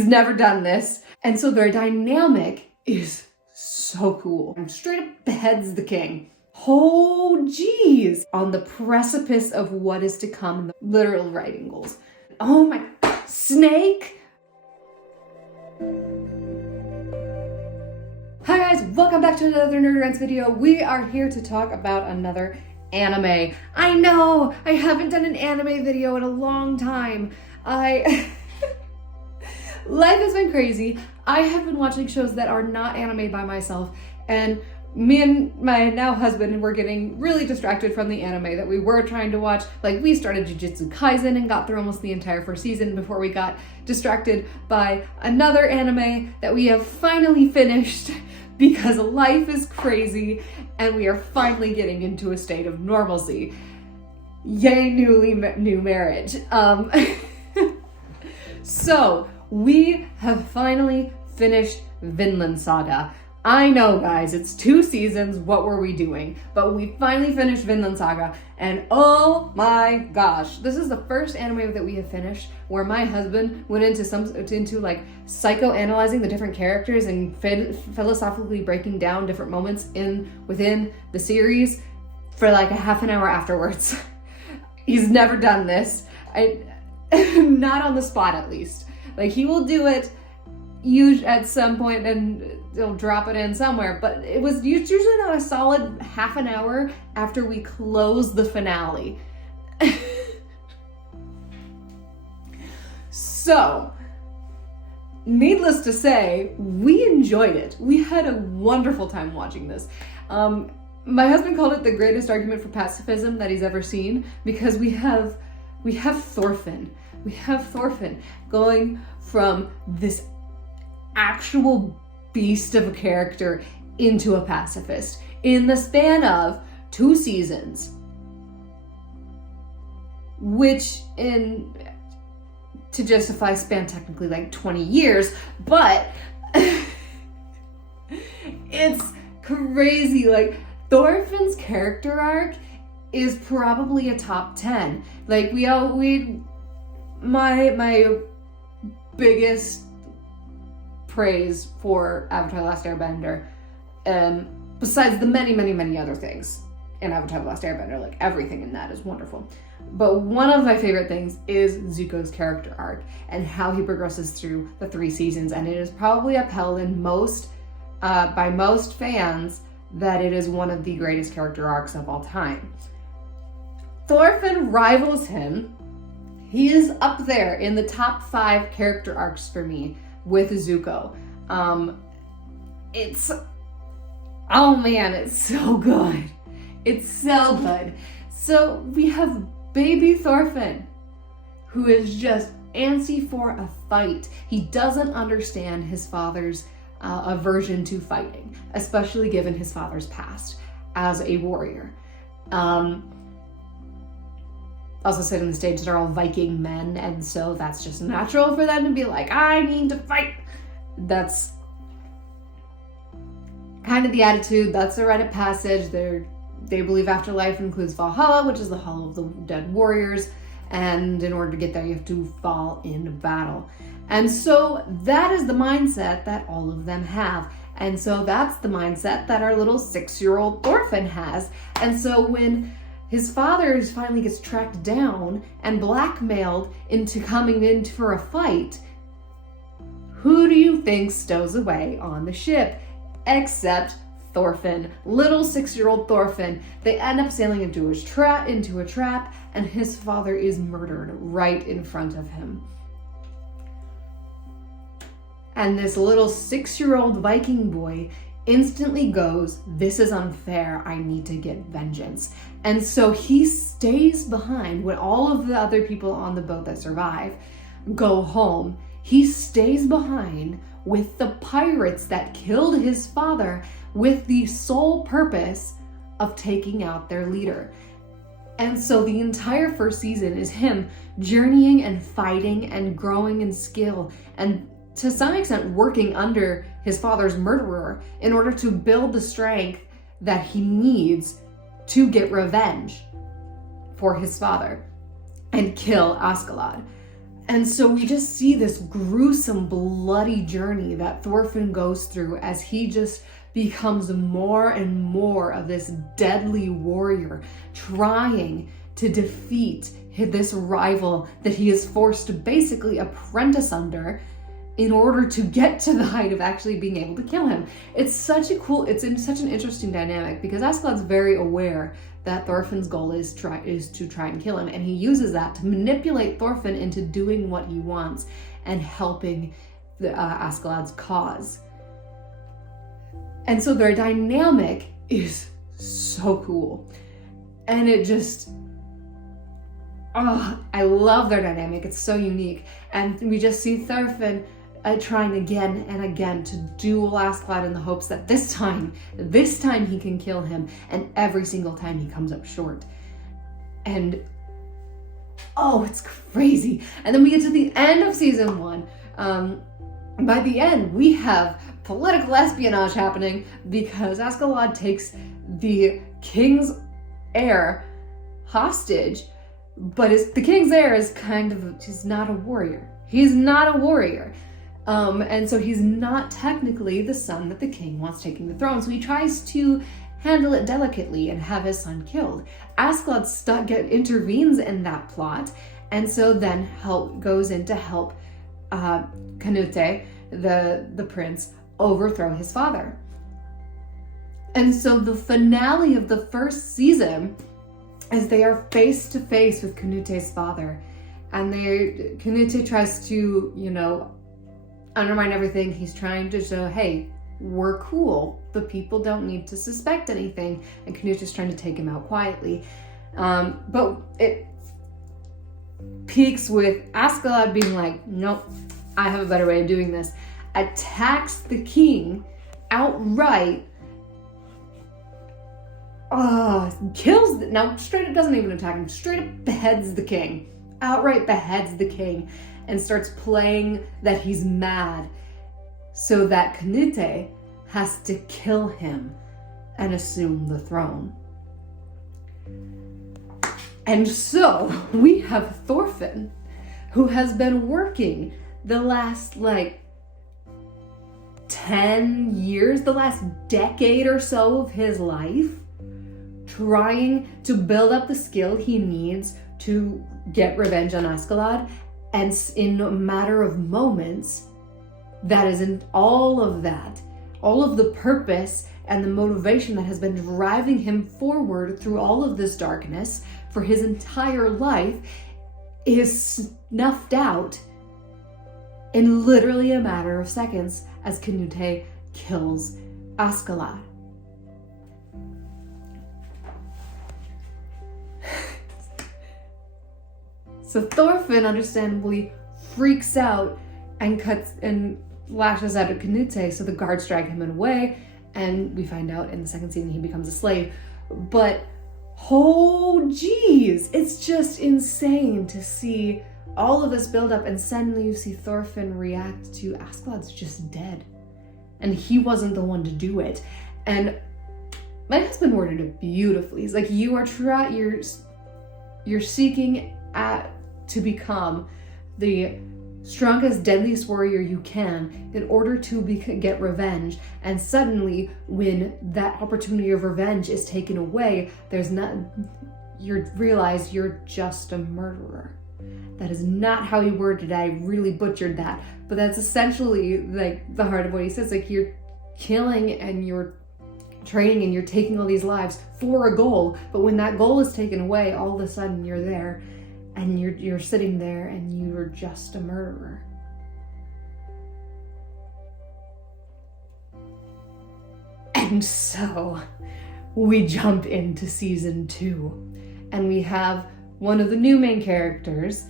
He's never done this. And so their dynamic is so cool. And straight up beheads the king. Oh, geez. On the precipice of what is to come in the literal writing goals. Oh my, snake. Hi guys, welcome back to another Nerd Rants video. We are here to talk about another anime. I know, I haven't done an anime video in a long time. Life has been crazy. I have been watching shows that are not anime by myself, and me and my now husband were getting really distracted from the anime that we were trying to watch. Like, we started Jujutsu Kaisen and got through almost the entire first season before we got distracted by another anime that we have finally finished because life is crazy and we are finally getting into a state of normalcy. Yay, new marriage. So, we have finally finished Vinland Saga. I know, guys, it's 2 seasons, what were we doing? But we finally finished Vinland Saga, and oh my gosh, this is the first anime that we have finished where my husband went into like psychoanalyzing the different characters and philosophically breaking down different moments within the series for like a half an hour afterwards. He's never done this. Not on the spot, at least. Like, he will do it at some point and he'll drop it in somewhere, but it's usually not a solid half an hour after we close the finale. So, needless to say, we enjoyed it. We had a wonderful time watching this. My husband called it the greatest argument for pacifism that he's ever seen, because we have Thorfinn. We have Thorfinn going from this actual beast of a character into a pacifist in the span of 2 seasons, which to justify span technically like 20 years, but it's crazy. Like, Thorfinn's character arc is probably a top 10. Like, my biggest praise for Avatar: The Last Airbender, besides the many other things in Avatar: The Last Airbender, like everything in that is wonderful. But one of my favorite things is Zuko's character arc and how he progresses through the 3 seasons, and it is probably upheld in by most fans that it is one of the greatest character arcs of all time. Thorfinn rivals him. He is up there in the top 5 character arcs for me with Zuko. Oh man, it's so good. It's so good. So we have baby Thorfinn, who is just antsy for a fight. He doesn't understand his father's aversion to fighting, especially given his father's past as a warrior. Also set on the stage, they're all Viking men, and so that's just natural for them to be like, I need to fight. That's kind of the attitude. That's a rite of passage. They believe afterlife includes Valhalla, which is the hall of the dead warriors, and in order to get there, you have to fall in battle. And so that is the mindset that all of them have. And so that's the mindset that our little 6-year-old Thorfinn has. And so when his father finally gets tracked down and blackmailed into coming in for a fight, who do you think stows away on the ship? Except Thorfinn, little 6-year-old Thorfinn. They end up sailing into a trap, and his father is murdered right in front of him. And this little 6-year-old Viking boy instantly goes, this is unfair, I need to get vengeance. And so he stays behind when all of the other people on the boat that survive go home. He stays behind with the pirates that killed his father with the sole purpose of taking out their leader. And so the entire first season is him journeying and fighting and growing in skill and to some extent working under his father's murderer in order to build the strength that he needs to get revenge for his father and kill Askeladd. And so we just see this gruesome, bloody journey that Thorfinn goes through as he just becomes more and more of this deadly warrior, trying to defeat this rival that he is forced to basically apprentice under in order to get to the height of actually being able to kill him. It's such an interesting dynamic, because Askeladd's very aware that Thorfinn's goal is to try and kill him, and he uses that to manipulate Thorfinn into doing what he wants and helping Askeladd's cause. And so their dynamic is so cool, and it just, I love their dynamic. It's so unique, and we just see Thorfinn trying again and again to duel Askeladd in the hopes that this time he can kill him, and every single time he comes up short. And it's crazy. And then we get to the end of season 1. By the end, we have political espionage happening because Askeladd takes the king's heir hostage, but the king's heir is he's not a warrior. He's not a warrior. And so he's not technically the son that the king wants taking the throne. So he tries to handle it delicately and have his son killed. Askeladd intervenes in that plot, and so then goes in to help Canute, the prince, overthrow his father. And so the finale of the first season is they are face to face with Canute's father, and Canute tries to, undermine everything. He's trying to show, hey, we're cool. The people don't need to suspect anything. And Canute is trying to take him out quietly. But it peaks with Askeladd being like, nope, I have a better way of doing this. Attacks the king outright. Straight up doesn't even attack him. Straight up beheads the king. Outright beheads the king. And starts playing that he's mad so that Canute has to kill him and assume the throne. And so we have Thorfinn, who has been working the last 10 years, the last decade or so of his life, trying to build up the skill he needs to get revenge on Askeladd. And in a matter of moments, that is in all of the purpose and the motivation that has been driving him forward through all of this darkness for his entire life, is snuffed out in literally a matter of seconds as Canute kills Askeladd. So Thorfinn understandably freaks out and cuts and lashes out at Canute, so the guards drag him away, and we find out in the second season he becomes a slave. But it's just insane to see all of this build up, and suddenly you see Thorfinn react to Askeladd's just dead. And he wasn't the one to do it. And my husband worded it beautifully. He's like, you're seeking to become the strongest, deadliest warrior you can in order to get revenge. And suddenly, when that opportunity of revenge is taken away, you realize you're just a murderer. That is not how he worded it. I really butchered that. But that's essentially the heart of what he says. You're killing and you're training and you're taking all these lives for a goal. But when that goal is taken away, all of a sudden you're there. And you're sitting there and you're just a murderer. And so we jump into season 2, and we have one of the new main characters.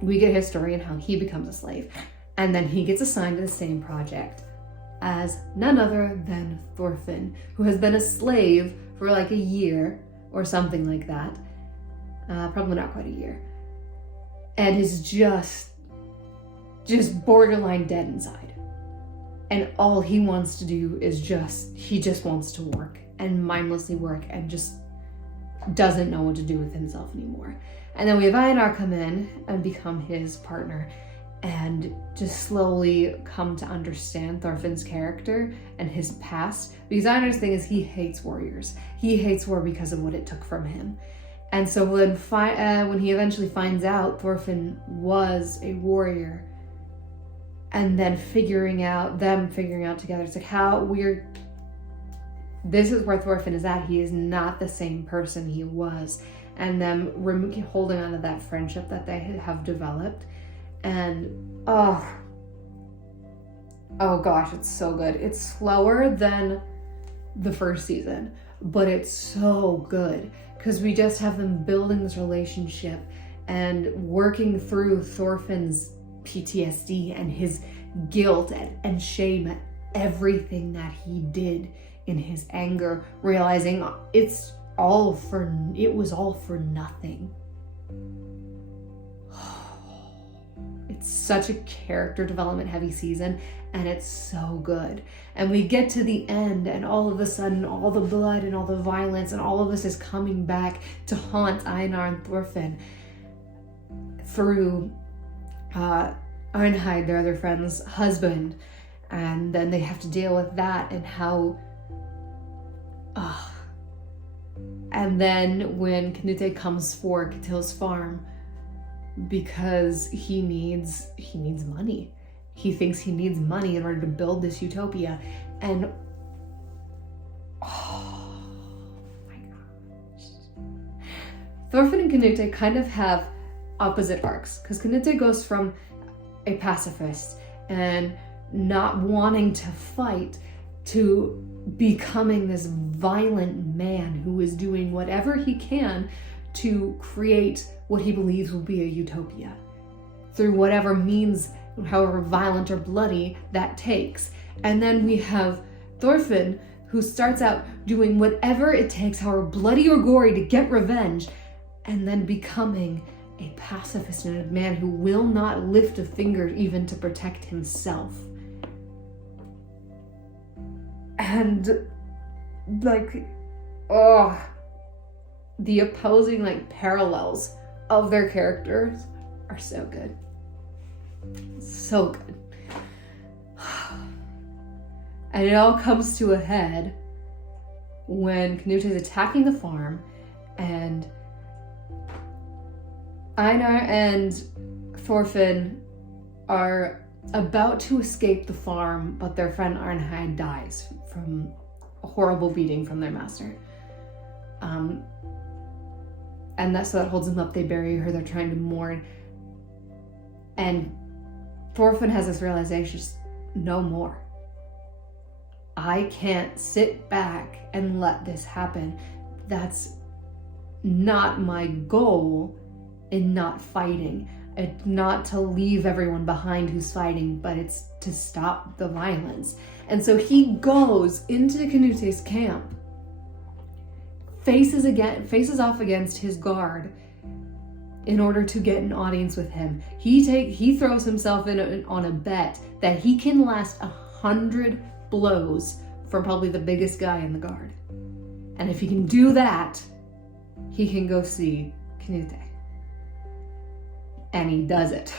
We get his story and how he becomes a slave, and then he gets assigned to the same project as none other than Thorfinn, who has been a slave for a year or something like that. Probably not quite a year, and is just borderline dead inside. And all he wants to do is he just wants to work and mindlessly work and just doesn't know what to do with himself anymore. And then we have Einar come in and become his partner and just slowly come to understand Thorfinn's character and his past. Because Einar's thing is he hates warriors. He hates war because of what it took from him. And so when he eventually finds out Thorfinn was a warrior, and then figuring out together, it's like how weird. This is where Thorfinn is at. He is not the same person he was. And them holding on to that friendship that they have developed. And oh gosh, it's so good. It's slower than the first season, but it's so good because we just have them building this relationship and working through Thorfinn's PTSD and his guilt and shame at everything that he did in his anger, realizing it was all for nothing. It's such a character development heavy season, and it's so good. And we get to the end, and all of a sudden all the blood and all the violence and all of this is coming back to haunt Einar and Thorfinn through Arnheid, their other friend's husband. And then they have to deal with that and how and then when Knute comes for Ketil's farm because he needs money. He thinks he needs money in order to build this utopia. And oh my gosh. Thorfinn and Knute kind of have opposite arcs because Knute goes from a pacifist and not wanting to fight to becoming this violent man who is doing whatever he can to create what he believes will be a utopia through whatever means, however violent or bloody that takes. And then we have Thorfinn, who starts out doing whatever it takes, however bloody or gory, to get revenge, and then becoming a pacifist and a man who will not lift a finger even to protect himself. And the opposing parallels of their characters are so good. So good. And it all comes to a head when Knut is attacking the farm and Einar and Thorfinn are about to escape the farm, but their friend Arnheid dies from a horrible beating from their master. And so that holds them up. They bury her. They're trying to mourn. And Thorfinn has this realization, just no more. I can't sit back and let this happen. That's not my goal in not fighting. It's not to leave everyone behind who's fighting, but it's to stop the violence. And so he goes into Knute's camp, faces off against his guard in order to get an audience with him. He throws himself in on a bet that he can last 100 blows from probably the biggest guy in the guard. And if he can do that, he can go see Knute. And he does it.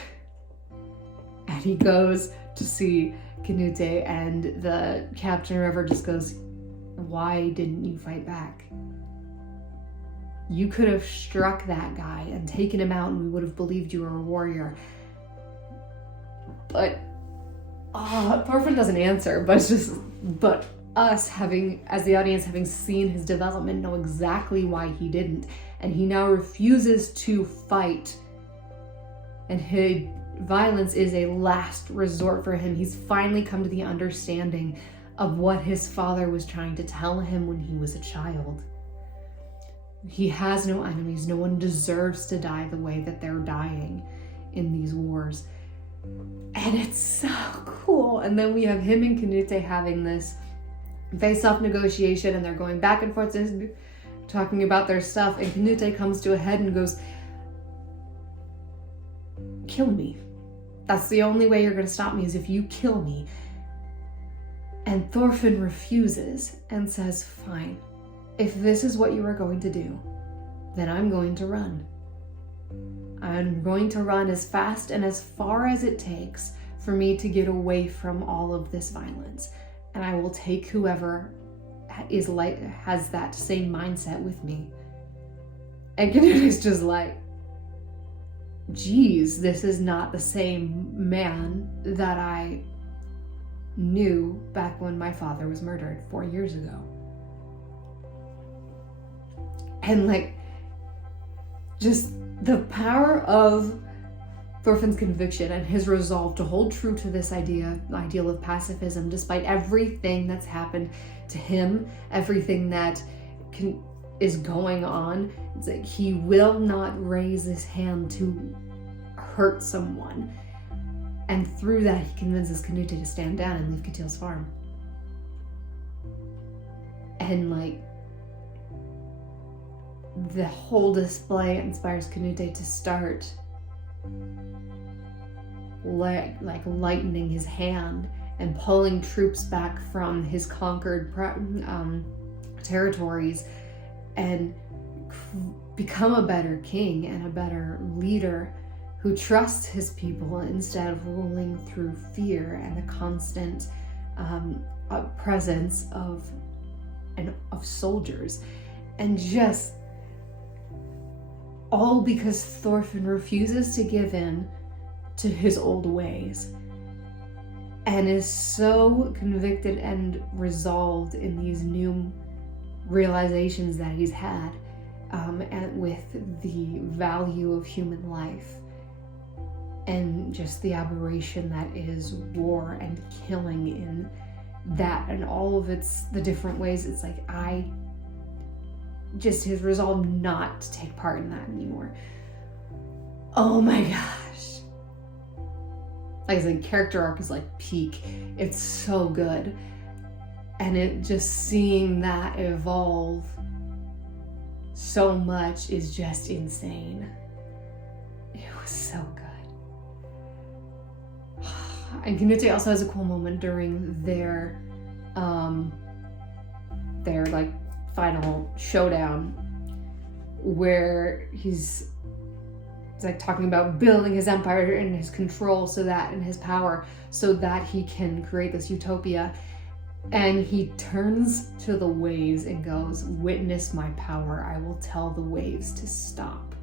And he goes to see Knute, and the Captain River just goes, why didn't you fight back? You could have struck that guy and taken him out and we would have believed you were a warrior. But Thorfinn doesn't answer, but us as the audience having seen his development know exactly why he didn't. And he now refuses to fight. And his violence is a last resort for him. He's finally come to the understanding of what his father was trying to tell him when he was a child. He has no enemies. No one deserves to die the way that they're dying in these wars. And it's so cool. And then we have him and Knute having this face-off negotiation, and they're going back and forth talking about their stuff. And Knute comes to a head and goes, kill me. That's the only way you're going to stop me, is if you kill me. And Thorfinn refuses and says, fine. If this is what you are going to do, then I'm going to run. I'm going to run as fast and as far as it takes for me to get away from all of this violence. And I will take whoever has that same mindset with me. And Canute is just like, geez, this is not the same man that I knew back when my father was murdered 4 years ago. And like, just the power of Thorfinn's conviction and his resolve to hold true to this ideal of pacifism, despite everything that's happened to him, everything that is going on. It's like he will not raise his hand to hurt someone. And through that, he convinces Canute to stand down and leave Ketil's farm. And like, the whole display inspires Canute to start like lightening his hand and pulling troops back from his conquered territories and become a better king and a better leader who trusts his people instead of ruling through fear and the constant presence of soldiers. And just all because Thorfinn refuses to give in to his old ways and is so convicted and resolved in these new realizations that he's had, and with the value of human life and just the aberration that is war and killing in that and all of the different ways. It's like, his resolve not to take part in that anymore. Oh my gosh. Like I said, character arc is like peak. It's so good. And it just seeing that evolve so much is just insane. It was so good. And Canute also has a cool moment during their like final showdown where he's like talking about building his empire and his control and his power so that he can create this utopia. And he turns to the waves and goes, "Witness my power. I will tell the waves to stop."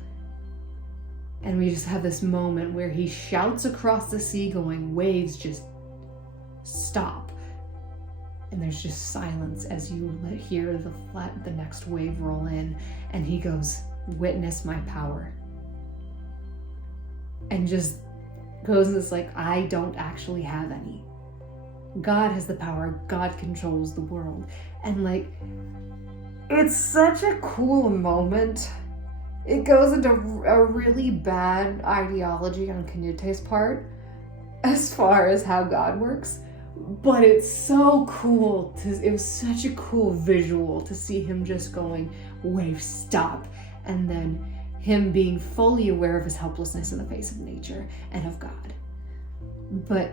And we just have this moment where he shouts across the sea going, "Waves, just stop." And there's just silence as you hear the next wave roll in. And he goes, "Witness my power." And just goes, it's like, I don't actually have any. God has the power. God controls the world. And like, it's such a cool moment. It goes into a really bad ideology on Canute's part as far as how God works. But it's so cool. It was such a cool visual to see him just going, "Wave, stop." And then him being fully aware of his helplessness in the face of nature and of God. But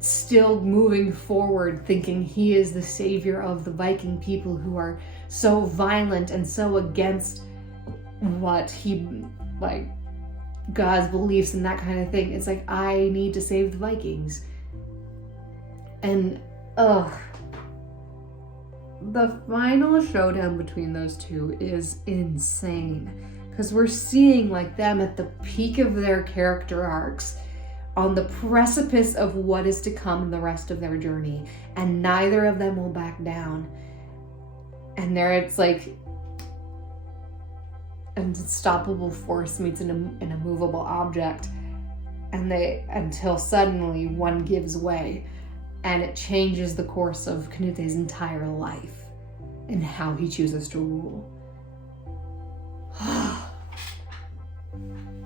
still moving forward, thinking he is the savior of the Viking people who are so violent and so against what he, like, God's beliefs and that kind of thing. It's like, I need to save the Vikings. And, the final showdown between those two is insane. Because we're seeing, like, them at the peak of their character arcs, on the precipice of what is to come in the rest of their journey. And neither of them will back down. And it's like an unstoppable force meets an immovable object. And until suddenly one gives way. And it changes the course of Canute's entire life and how he chooses to rule.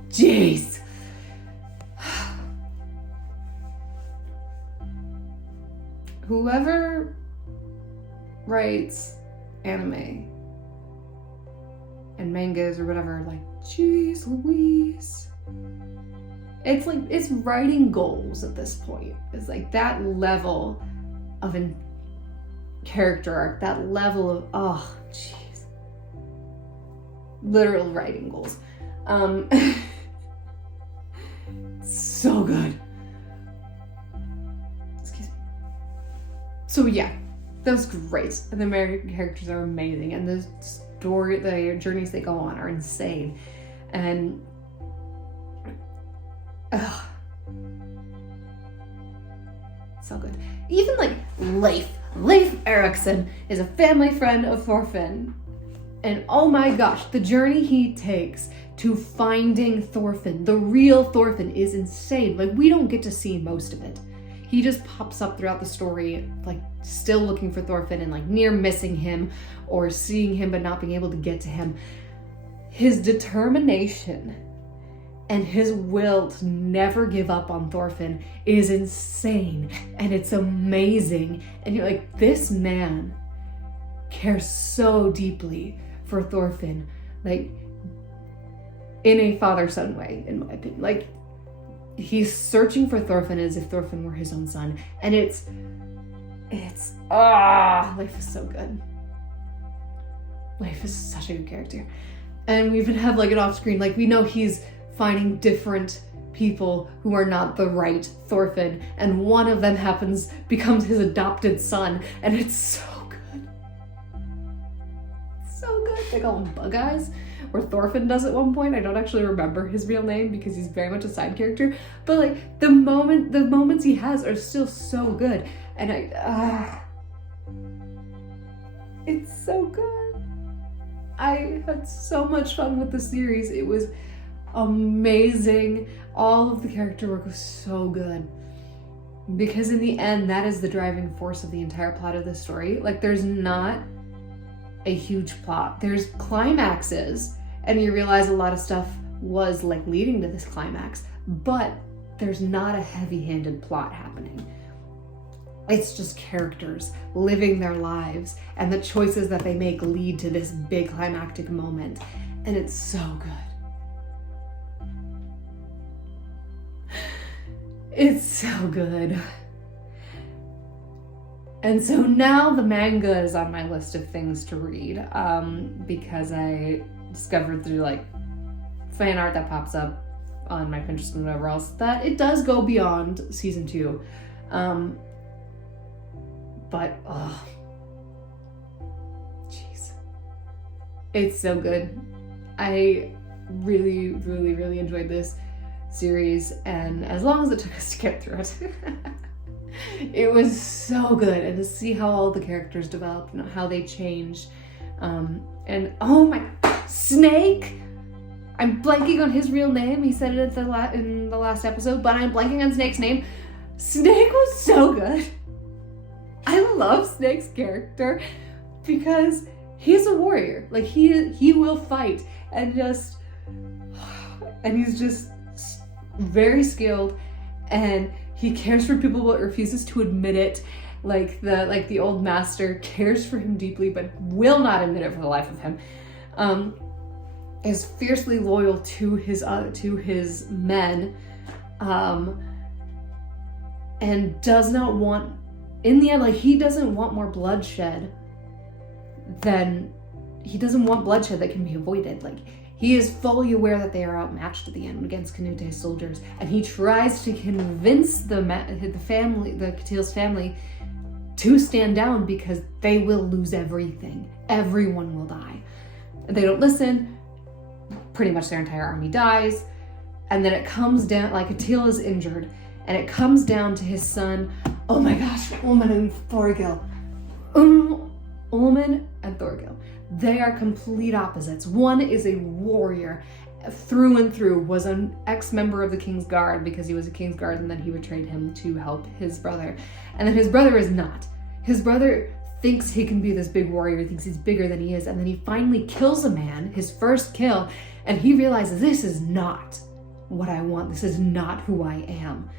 Jeez. Whoever writes anime and mangas or whatever, like, jeez Louise. It's like, it's writing goals at this point. It's like that level of character arc, that level of, oh, jeez. literal writing goals. So good. Excuse me. So yeah, that was great. And the American characters are amazing, and the journeys they go on are insane. And so good. Even like Leif Erikson is a family friend of Thorfinn. And oh my gosh, the journey he takes to finding Thorfinn, the real Thorfinn, is insane. Like, we don't get to see most of it. He just pops up throughout the story, like still looking for Thorfinn and like near missing him or seeing him but not being able to get to him. His determination and his will to never give up on Thorfinn is insane, and it's amazing. And you're like, this man cares so deeply for Thorfinn, like in a father-son way, in my opinion. Like, he's searching for Thorfinn as if Thorfinn were his own son, and it's Leif is so good. Leif is such a good character. And we even have like an off-screen, like, we know he's finding different people who are not the right Thorfinn, and one of them becomes his adopted son, and it's so good. So good. They call him Bug Eyes, or Thorfinn does at one point. I don't actually remember his real name because he's very much a side character, but like the moments he has are still so good, and it's so good. I had so much fun with the series. It was amazing. All of the character work was so good, because in the end, that is the driving force of the entire plot of this story. Like, there's not a huge plot. There's climaxes, and you realize a lot of stuff was like leading to this climax, but there's not a heavy-handed plot happening. It's just characters living their lives, and the choices that they make lead to this big climactic moment, and it's so good. It's so good. And so now the manga is on my list of things to read, because I discovered through like fan art that pops up on my Pinterest and whatever else that it does go beyond season 2. But jeez, it's so good. I really, really, really enjoyed this series, and as long as it took us to get through it, it was so good. And to see how all the characters develop, you know, how they change, and oh my, Snake! I'm blanking on his real name. He said it in the last episode, but I'm blanking on Snake's name. Snake was so good. I love Snake's character because he's a warrior. Like, he will fight, and he's just very skilled, and he cares for people but refuses to admit it. Like the old master cares for him deeply but will not admit it for the life of him. Is fiercely loyal to his men, and does not want, in the end, like, he doesn't want more bloodshed that can be avoided. Like, he is fully aware that they are outmatched at the end against Canute's soldiers, and he tries to convince the Catil's family to stand down because they will lose everything. Everyone will die. They don't listen. Pretty much their entire army dies, and then it comes down, like, Catil is injured, and it comes down to his son. Oh my gosh, Ullman and Thorgil. Ullman and Thorgil. They are complete opposites. One is a warrior through and through, was an ex-member of the King's Guard because he was a King's Guard, and then he betrayed him to help his brother. And then his brother is not. His brother thinks he can be this big warrior, thinks he's bigger than he is, and then he finally kills a man, his first kill, and he realizes, this is not what I want. This is not who I am.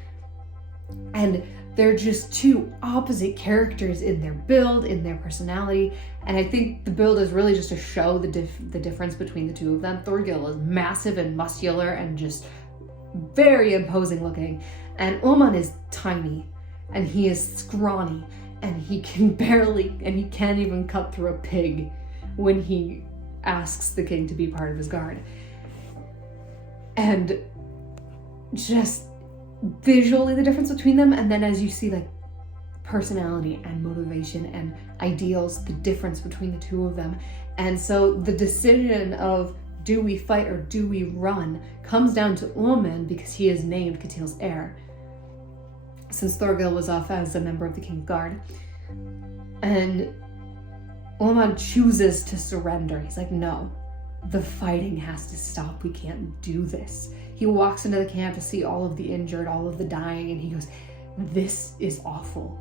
And they're just two opposite characters in their build, in their personality. And I think the build is really just to show the difference between the two of them. Thorgil is massive and muscular and just very imposing looking. And Ullman is tiny, and he is scrawny, and he can't even cut through a pig when he asks the king to be part of his guard. And just visually the difference between them, and then as you see like personality and motivation and ideals, the difference between the two of them. And so the decision of do we fight or do we run comes down to Ullman, because he is named Catil's heir, since Thorgil was off as a member of the King's Guard. And Ullman chooses to surrender. He's like, no, the fighting has to stop. We can't do this. He walks into the camp to see all of the injured, all of the dying, and he goes, this is awful.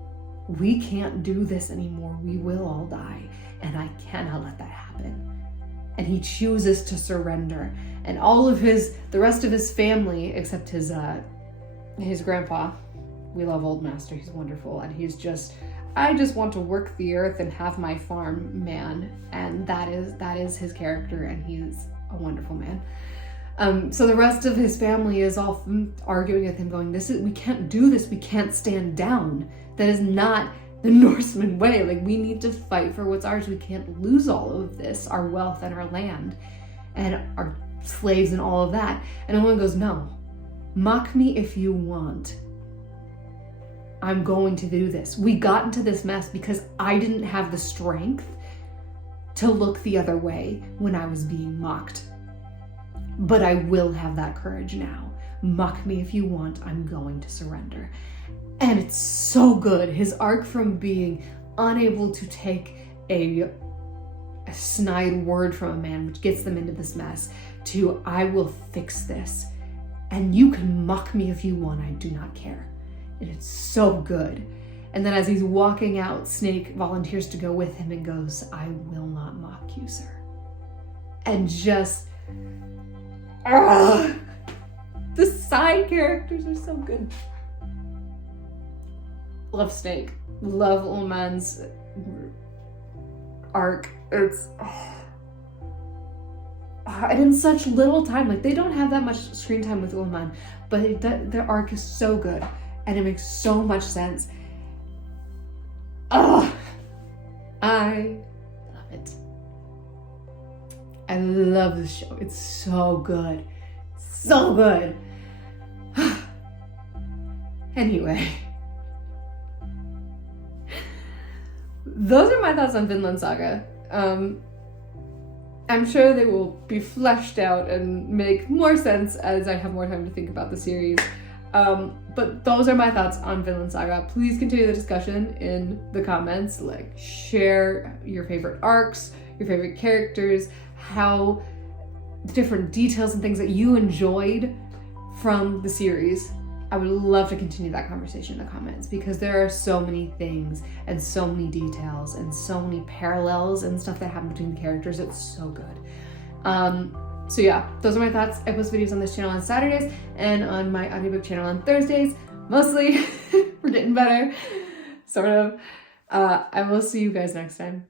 We can't do this anymore. We will all die, and I cannot let that happen. And he chooses to surrender. And all of the rest of his family, except his grandpa, we love Old Master, he's wonderful, and he's just, I just want to work the earth and have my farm man, and that is his character, and he's a wonderful man. So the rest of his family is all arguing with him, going, we can't do this, we can't stand down. That is not the Norseman way. Like, we need to fight for what's ours. We can't lose all of this, our wealth and our land and our slaves and all of that. And everyone goes, no, mock me if you want. I'm going to do this. We got into this mess because I didn't have the strength to look the other way when I was being mocked. But I will have that courage now. Mock me if you want. I'm going to surrender. And it's so good. His arc from being unable to take a snide word from a man, which gets them into this mess, to I will fix this. And you can mock me if you want. I do not care. And it's so good. And then as he's walking out, Snake volunteers to go with him and goes, I will not mock you, sir. And just, the side characters are so good. Love Snake. Love Ullman's arc. It's and in such little time. Like, they don't have that much screen time with Ullman, but their arc is so good and it makes so much sense. I love it. I love this show. It's so good. So good. Anyway. Those are my thoughts on Vinland Saga. I'm sure they will be fleshed out and make more sense as I have more time to think about the series. But those are my thoughts on Vinland Saga. Please continue the discussion in the comments. Like, share your favorite arcs, your favorite characters, how the different details and things that you enjoyed from the series. I would love to continue that conversation in the comments, because there are so many things and so many details and so many parallels and stuff that happen between the characters. It's so good. So yeah, those are my thoughts. I post videos on this channel on Saturdays and on my audiobook channel on Thursdays. Mostly. We're getting better. Sort of. I will see you guys next time.